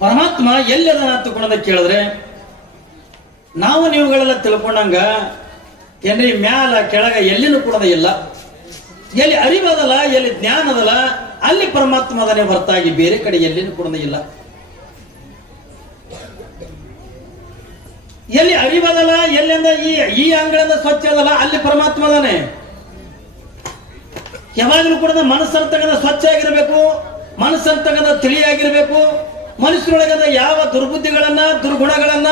ಪರಮಾತ್ಮ ಎಲ್ಲದ ತಿಳ್ಕೊಂಡ ಕೇಳಿದ್ರೆ ನಾವು ನೀವುಗಳೆಲ್ಲ ತಿಳ್ಕೊಂಡಂಗ ಏನ್ರಿ ಮ್ಯಾಲ ಕೆಳಗ ಎಲ್ಲಿನೂ ಕೂಡ ಇಲ್ಲ. ಎಲ್ಲಿ ಅರಿವದಲ್ಲ, ಎಲ್ಲಿ ಜ್ಞಾನ ಅದಲ್ಲ, ಅಲ್ಲಿ ಪರಮಾತ್ಮ ಅದನ್ನೇ ಹೊರತಾಗಿ ಬೇರೆ ಕಡೆ ಎಲ್ಲಿನೂ ಕೂಡ ಇಲ್ಲ. ಎಲ್ಲಿ ಅರಿವದಲ್ಲ, ಎಲ್ಲಿಂದ ಈ ಅಂಗಳಿಂದ ಸ್ವಚ್ಛ ಅದಲ್ಲ, ಅಲ್ಲಿ ಪರಮಾತ್ಮ ಅದಾನೆ. ಯಾವಾಗಲೂ ಕೂಡ ಮನಸ್ಸನ್ನು ತಗದ ಸ್ವಚ್ಛ ಆಗಿರ್ಬೇಕು, ಮನಸ್ಸನ್ನು ತಗದ ತಿಳಿಯಾಗಿರ್ಬೇಕು. ಮನುಷ್ಯರೊಳಗದ ಯಾವ ದುರ್ಬುದ್ಧಿಗಳನ್ನ ದುರ್ಗುಣಗಳನ್ನ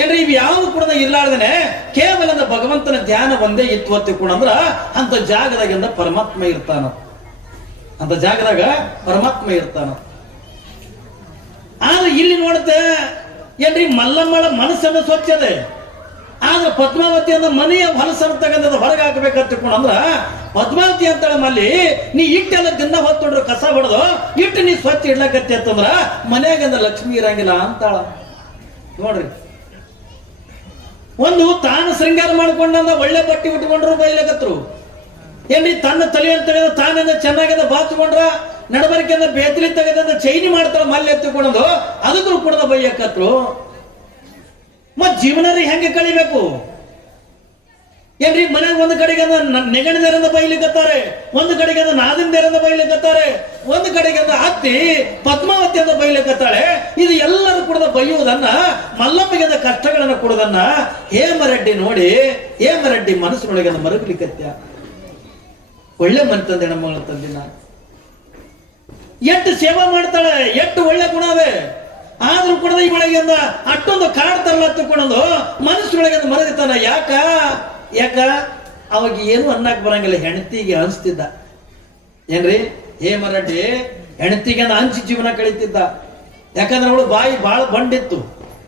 ಏನ್ರಿ ಇವು ಯಾವ ಕೂಡ ಇರ್ಲಾರ್ದೇನೆ ಕೇವಲ ಭಗವಂತನ ಧ್ಯಾನ ಒಂದೇ ಇತ್ತು ಅಂದ್ರ ಅಂತ ಜಾಗದಾಗಿಂದ ಪರಮಾತ್ಮ ಇರ್ತಾನ. ಅಂತ ಜಾಗದಾಗ ಪರಮಾತ್ಮ ಇರ್ತಾನ. ಆದ್ರೆ ಇಲ್ಲಿ ನೋಡುತ್ತೆ ಏನ್ರಿ ಮಲ್ಲಮ್ಮಳ ಮನಸ್ಸನ್ನು ಸ್ವಚ್ಛದೆ, ಆದ್ರೆ ಪದ್ಮಾವತಿ ಅಂದ ಮನೆಯ ಹೊಲಸನ್ನು ತಗದ ಹೊರಗೆ ಹಾಕಬೇಕಂತ ತಿಳ್ಕೊಂಡ್ರ ಪದ್ಮಾವತಿ ಅಂತಾಳ ಮಲ್ಲಿ ನೀ ಇಟ್ಟೆಲ್ಲ ದಿನ ಹೊತ್ತೊಂಡ್ರು ಕಸ ಹೊಡೆದು ಇಟ್ಟು ನೀ ಸ್ವಚ್ಛ ಇಡ್ಲಕತ್ತಿ ಅಂತಂದ್ರ ಮನ್ಯಾಗಂದ ಲಕ್ಷ್ಮಿ ಇರಂಗಿಲ್ಲ ಅಂತಾಳ. ನೋಡ್ರಿ, ಒಂದು ತಾನು ಶೃಂಗಾರ ಮಾಡ್ಕೊಂಡಂದ ಒಳ್ಳೆ ಬಟ್ಟೆ ಉಟ್ಕೊಂಡ್ರು ಬೈಲಕತ್ರು. ಏನ್ರಿ ತನ್ನ ತಲೆಯನ್ನು ತೆಗೆದ ತಾನಿಂದ ಚೆನ್ನಾಗಿಂದ ಬಾಚ್ಕೊಂಡ್ರ ನಡಬರಿಕೆಯಿಂದ ಬೇತಲಿ ತೆಗೆದ ಚೈನಿ ಮಾಡ್ತಾಳ ಮಲ್ಲಿ ಎತ್ತಿಕೊಂಡದು ಅದಕ್ಕೂ ಕೂಡ ಬೈಯಕತ್ರು. ಮತ್ ಜೀವನ ಹೆಂಗೆ ಕಳಿಬೇಕು ಏನ್ರಿ? ಮನೆಗೆ ಒಂದು ಕಡೆಗೆ ನೆಗಣಿದರಿಂದ ಬೈಲಿಕತ್ತಾರೆ, ಒಂದು ಕಡೆಗೆ ನಾದಿಂದರಿಂದ ಬೈಲಿಕತ್ತಾರೆ, ಒಂದು ಕಡೆಗೆ ಹತ್ತಿ ಪದ್ಮಾವತಿ ಅಂತ ಬೈಲಿಕತ್ತಾಳೆ. ಇದು ಎಲ್ಲರೂ ಕೂಡ ಬೈಯುವುದನ್ನ ಮಲ್ಲಮ್ಮಗೆ ಕಷ್ಟಗಳನ್ನು ಕೊಡುವುದನ್ನ ಹೇಮರೆಡ್ಡಿ ನೋಡಿ ಹೇಮರೆಡ್ಡಿ ಮನಸ್ಸಿನೊಳಗೆ ಮರುಗಲಿಕತ್ಯ. ಒಳ್ಳೆ ಮನೆ ತಂದೆ ನಮ್ಮ ತಂದಿನ ಎಷ್ಟು ಸೇವಾ ಮಾಡ್ತಾಳೆ, ಎಷ್ಟು ಒಳ್ಳೆ ಗುಣ ಅವೆ. ಆದ್ರೂ ಕೂಡ ಈ ಒಳಗೆ ಅಷ್ಟೊಂದು ಕಾಡ್ತಾರಲ್ಲ ತಿಳ್ಕೊಂಡು ಮನಸ್ಸಿನೊಳಗೆ ಮರದಿತಾನ. ಯಾಕ ಅವಾಗ ಏನು ಅನ್ನಕ್ ಬರಂಗಿಲ್ಲ, ಹೆಂಡತಿಗೆ ಅನ್ಸ್ತಿದ್ದ. ಏನ್ರಿ ಹೇಮರೆಡ್ಡಿ ಹೆಂಡತಿಗೆ ಹಂಚಿ ಜೀವನ ಕಳೀತಿದ್ದ. ಯಾಕಂದ್ರೆ ಅವಳು ಬಾಯಿ ಬಾಳ ಬಂಡಿತ್ತು.